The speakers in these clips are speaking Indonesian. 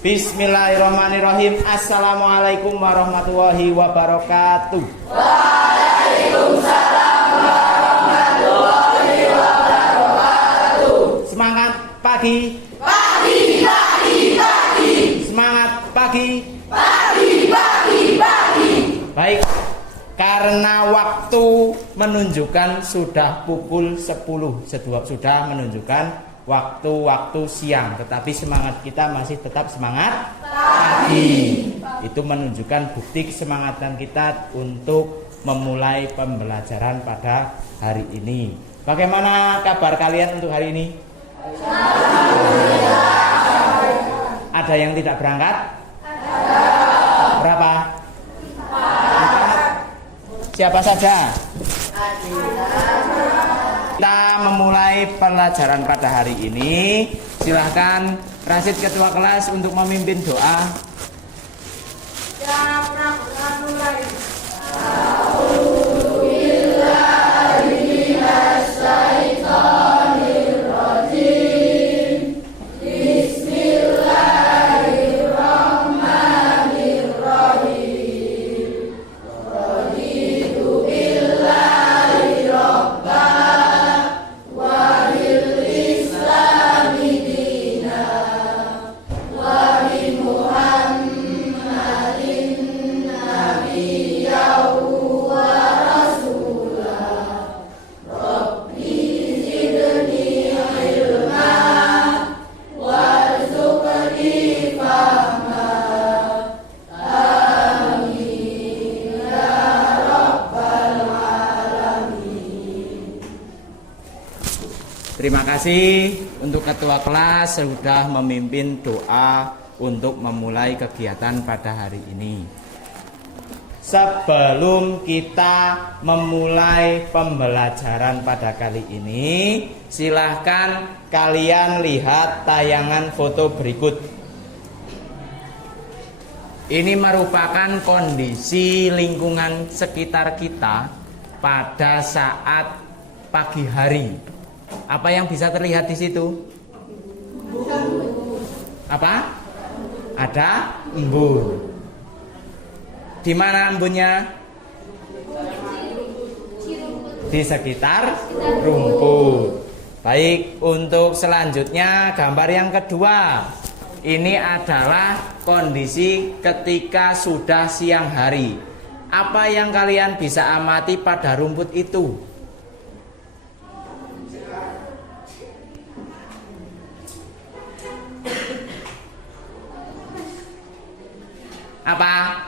Bismillahirrahmanirrahim. Assalamualaikum warahmatullahi wabarakatuh. Waalaikumsalam warahmatullahi wabarakatuh. Semangat pagi. Pagi, pagi, pagi. Semangat pagi. Pagi, pagi, pagi. Baik, karena waktu menunjukkan sudah pukul 10, sudah menunjukkan waktu siang, tetapi semangat kita masih tetap semangat pagi. Itu menunjukkan bukti kesemangatan kita untuk memulai pembelajaran pada hari ini. Bagaimana kabar kalian untuk hari ini? Ada yang tidak berangkat? Berapa? Siapa saja? Kita memulai pelajaran pada hari ini. Silahkan Rasid ketua kelas untuk memimpin doa. Terima kasih untuk ketua kelas sudah memimpin doa untuk memulai kegiatan pada hari ini. Sebelum kita memulai pembelajaran pada kali ini, silahkan kalian lihat tayangan foto berikut. Ini merupakan kondisi lingkungan sekitar kita pada saat pagi hari. Apa yang bisa terlihat di situ? Apa? Ada embun. Di mana embunnya? Di sekitar rumput. Baik, untuk selanjutnya gambar yang kedua. Ini adalah kondisi ketika sudah siang hari. Apa yang kalian bisa amati pada rumput itu? Apa?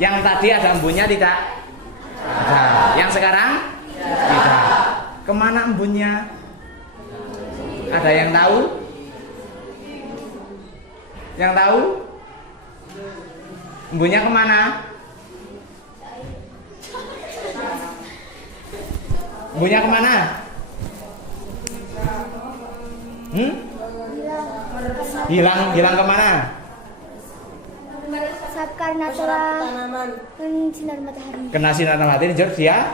Yang tadi ada embunnya tidak? Ada. Yang sekarang? Tidak. Kemana embunnya? Ada yang tahu? Yang tahu? Embunnya kemana? Embunnya kemana? Hilang kemana? Karena telah sinar matahari. Kena sinar matahari, dia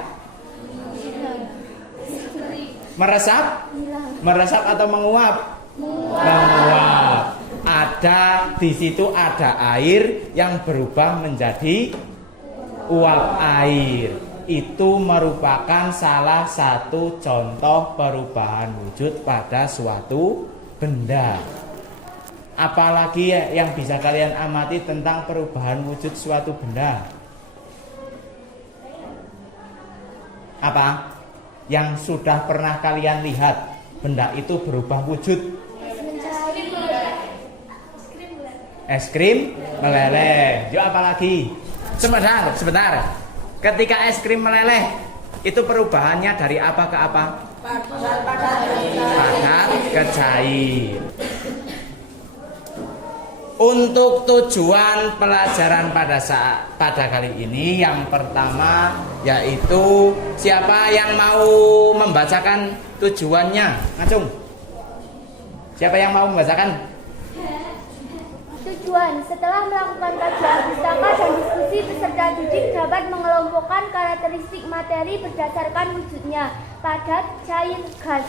meresap atau menguap? Menguap. Ada di situ ada air yang berubah menjadi uap air. Itu merupakan salah satu contoh perubahan wujud pada suatu benda. Apalagi yang bisa kalian amati tentang perubahan wujud suatu benda? Apa? Yang sudah pernah kalian lihat benda itu berubah wujud? Es krim meleleh. Yuk, apalagi? Sebentar. Ketika es krim meleleh, itu perubahannya dari apa ke apa? Padat ke cair. Untuk tujuan pelajaran pada kali ini, yang pertama yaitu siapa yang mau membacakan tujuannya? Ngacung. Siapa yang mau membacakan? Tujuan, setelah melakukan kajian pustaka dan diskusi, peserta didik dapat mengelompokkan karakteristik materi berdasarkan wujudnya, padat, cair, gas.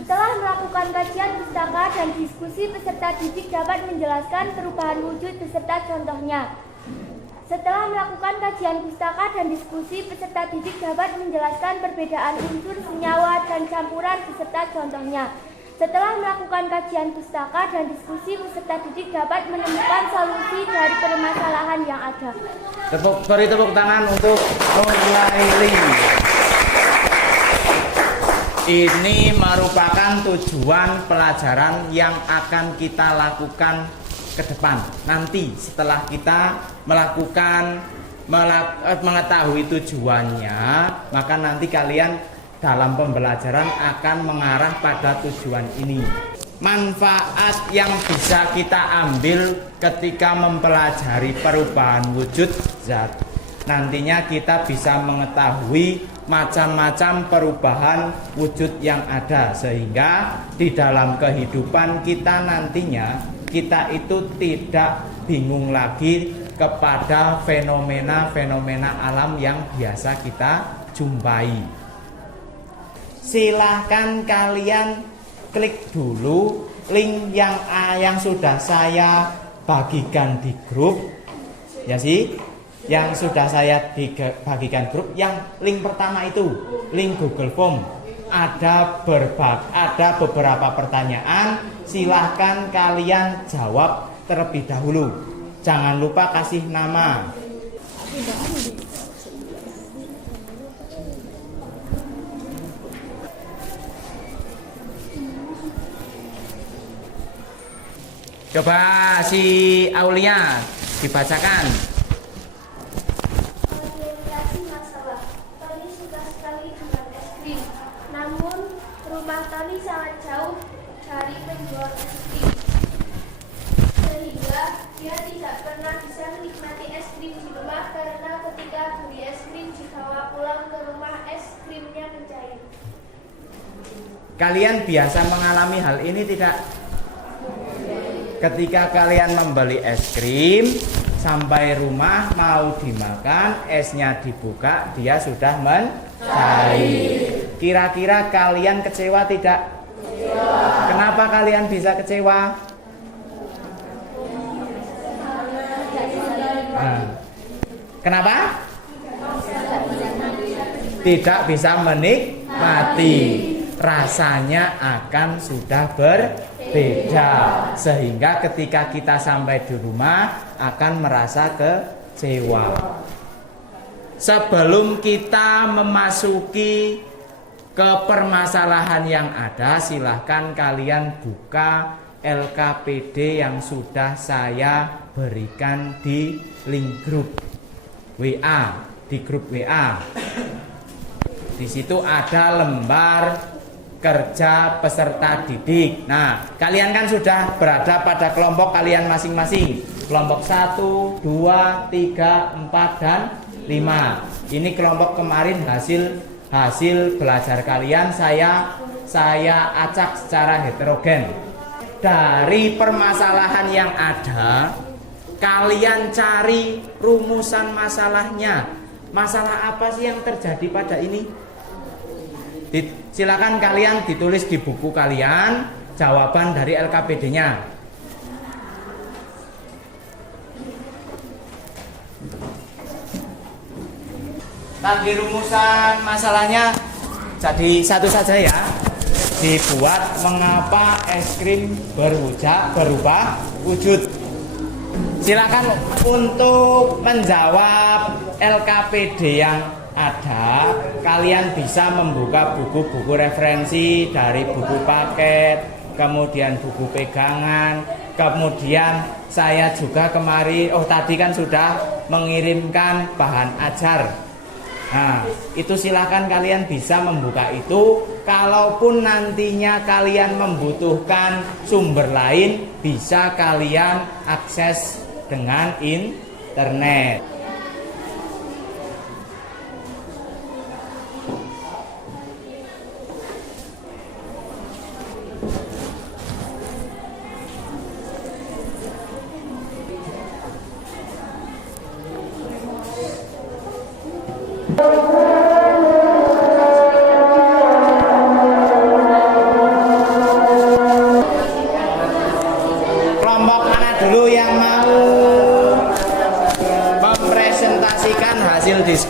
Setelah melakukan kajian pustaka dan diskusi, peserta didik dapat menjelaskan perubahan wujud beserta contohnya. Setelah melakukan kajian pustaka dan diskusi, peserta didik dapat menjelaskan perbedaan unsur, senyawa, dan campuran beserta contohnya. Setelah melakukan kajian pustaka dan diskusi, peserta didik dapat menemukan solusi dari permasalahan yang ada. Beri tepuk tangan untuk Nurlaili. Ini merupakan tujuan pelajaran yang akan kita lakukan ke depan. Nanti setelah kita mengetahui tujuannya, maka nanti kalian dalam pembelajaran akan mengarah pada tujuan ini. Manfaat yang bisa kita ambil ketika mempelajari perubahan wujud zat, nantinya kita bisa mengetahui macam-macam perubahan wujud yang ada, sehingga di dalam kehidupan kita nantinya kita itu tidak bingung lagi kepada fenomena-fenomena alam yang biasa kita jumpai. Silahkan kalian klik dulu link yang sudah saya bagikan di grup, ya sih, yang sudah saya bagikan grup. Yang link pertama itu link Google Form, ada beberapa pertanyaan, silahkan kalian jawab terlebih dahulu. Jangan lupa kasih nama. Coba si Aulia dibacakan. Orientasi masalah. Tony suka sekali dengan es krim. Namun rumah Tony sangat jauh dari penjual es krim, sehingga dia tidak pernah bisa menikmati es krim di rumah karena ketika beli es krim dibawa pulang ke rumah es krimnya mencair. Kalian biasa mengalami hal ini tidak? Ketika kalian membeli es krim, sampai rumah mau dimakan, esnya dibuka, dia sudah mencair. Kira-kira kalian kecewa tidak? Kecewa. Kenapa kalian bisa kecewa? Kenapa? Tidak bisa menikmati. Rasanya akan sudah berbeda, sehingga ketika kita sampai di rumah akan merasa kecewa. Sebelum kita memasuki ke permasalahan yang ada, silahkan kalian buka LKPD yang sudah saya berikan di link grup WA, di grup WA. Di situ ada lembar kerja peserta didik. Nah, kalian kan sudah berada pada kelompok kalian masing-masing. Kelompok 1, 2, 3, 4, dan 5. Ini kelompok kemarin hasil belajar kalian saya acak secara heterogen. Dari permasalahan yang ada, kalian cari rumusan masalahnya. Masalah apa sih yang terjadi pada ini? Silakan kalian ditulis di buku kalian jawaban dari LKPD-nya. Tadi rumusan masalahnya jadi satu saja ya. Dibuat mengapa es krim berubah wujud. Silakan untuk menjawab LKPD yang ada, kalian bisa membuka buku-buku referensi dari buku paket, kemudian buku pegangan, kemudian saya juga tadi kan sudah mengirimkan bahan ajar. Nah, itu silakan kalian bisa membuka itu. Kalaupun nantinya kalian membutuhkan sumber lain, bisa kalian akses dengan internet.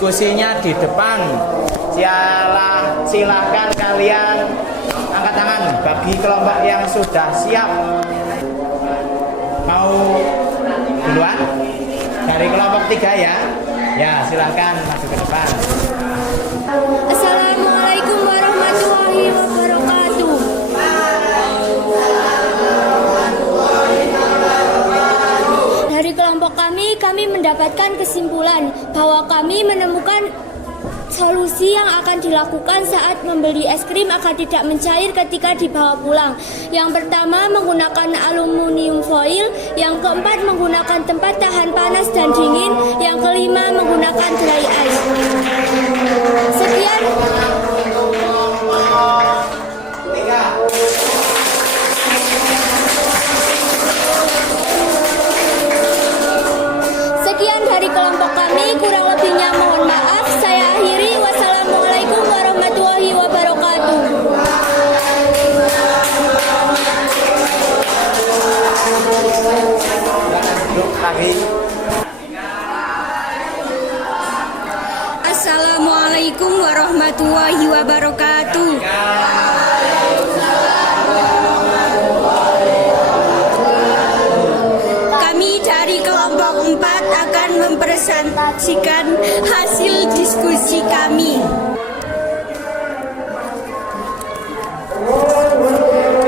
diskusinya di depan. Silahkan kalian angkat tangan bagi kelompok yang sudah siap. Mau duluan? Dari kelompok 3 ya. Ya, silahkan maju ke depan. Assalamualaikum warahmatullahi wabarakatuh. Dari kelompok kami mendapatkan kesimpulan bahwa kami menemukan solusi yang akan dilakukan saat membeli es krim agar tidak mencair ketika dibawa pulang. Yang pertama menggunakan aluminium foil, yang keempat menggunakan tempat tahan panas dan dingin, yang kelima menggunakan dry ice. Sekian dari kelompok kami, kurang lebihnya mohon maaf. Saya akhiri. Wassalamualaikum warahmatullahi wabarakatuh. Assalamualaikum warahmatullahi wabarakatuh. Kami dari kelompok 4 akan mempresentasikan hasil diskusi kami.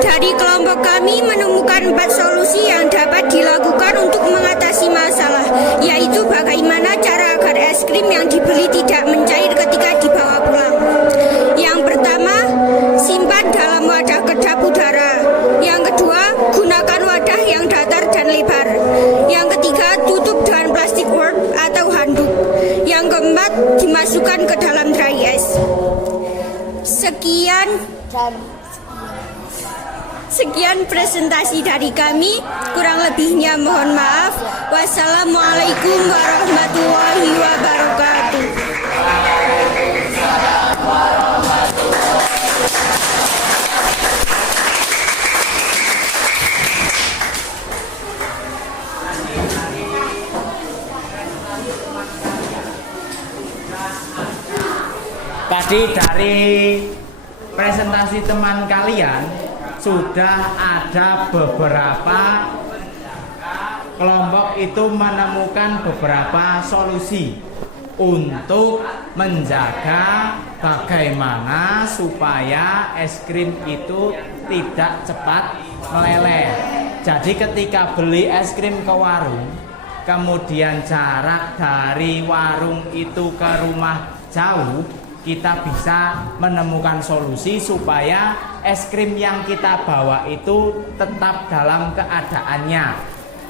Dari kelompok kami menemukan 4 solusi yang dapat dilakukan untuk mengatasi masalah, yaitu bagaimana cara agar es krim yang dibeli tidak mencair ketika dibawa pulang. Yang pertama, simpan dalam wadah kedap udara. Yang kedua, gunakan wadah yang datar dan lebar. Yang ketiga, tutup dengan plastik wrap atau handuk. Yang keempat, dimasukkan ke dalam dry ice. Sekian presentasi dari kami, kurang lebihnya mohon maaf. Wassalamualaikum warahmatullahi wabarakatuh. Tadi dari presentasi teman kalian sudah ada beberapa kelompok itu menemukan beberapa solusi untuk menjaga bagaimana supaya es krim itu tidak cepat meleleh. Jadi ketika beli es krim ke warung, kemudian jarak dari warung itu ke rumah jauh, kita bisa menemukan solusi supaya es krim yang kita bawa itu tetap dalam keadaannya,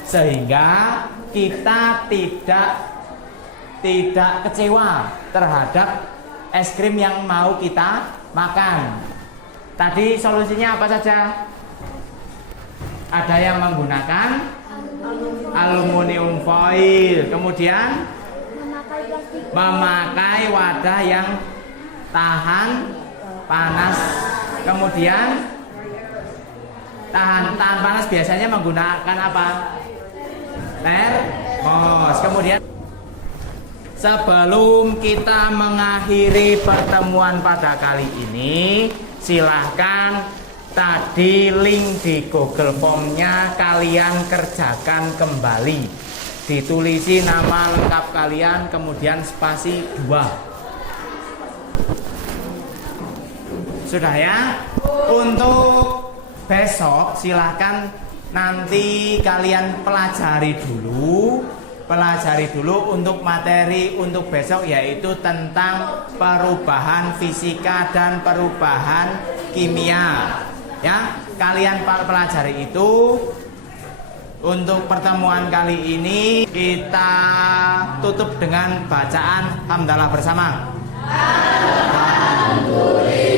sehingga kita tidak kecewa terhadap es krim yang mau kita makan. Tadi solusinya apa saja? Ada yang menggunakan aluminium foil, kemudian memakai wadah yang tahan panas, kemudian tahan panas biasanya menggunakan apa? Termos. Kemudian sebelum kita mengakhiri pertemuan pada kali ini, silahkan tadi link di Google Form-nya kalian kerjakan kembali, ditulisi nama lengkap kalian kemudian spasi 2. Sudah ya? Untuk besok silahkan nanti kalian pelajari dulu untuk materi untuk besok, yaitu tentang perubahan fisika dan perubahan kimia. Ya, kalian pelajari itu. Untuk pertemuan kali ini kita tutup dengan bacaan hamdalah bersama. Alhamdulillah.